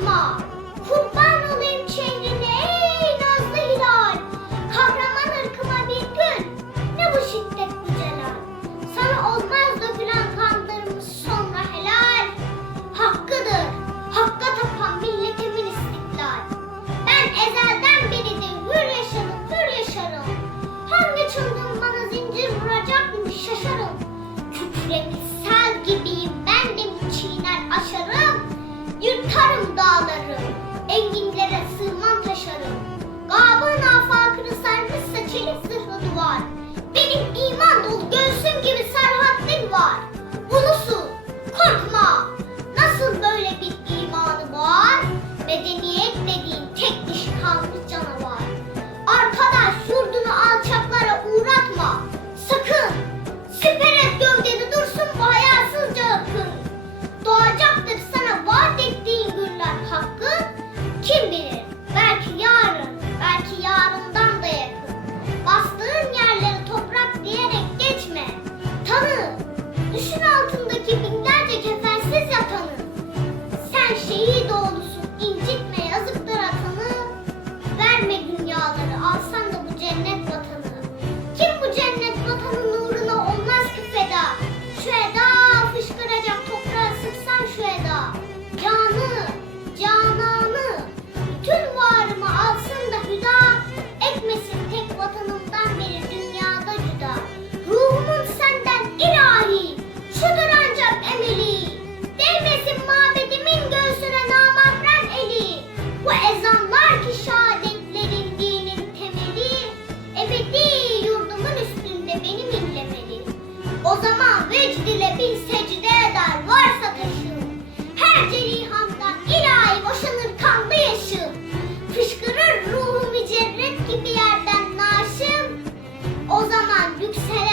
Yapma. Kurban olayım şehrine ey nazlı hilal. Kahraman ırkıma bir gün. Ne bu şiddet bu celal. Sana olmaz dökülen kanlarımız sonra helal. Hakkıdır. Hakka tapan milletimin istiklal. Ben ezelden beridir hür yaşadım, hür yaşarım. Hangi çılgın bana zincir vuracakmış şaşarım. Kükremi nascido O zaman vecd ile bin secde eder varsa taşım. Her cerihamdan ilahi boşanır kanlı yaşım. Fışkırır ruhu mücerret gibi yerden naşım. O zaman yükselir.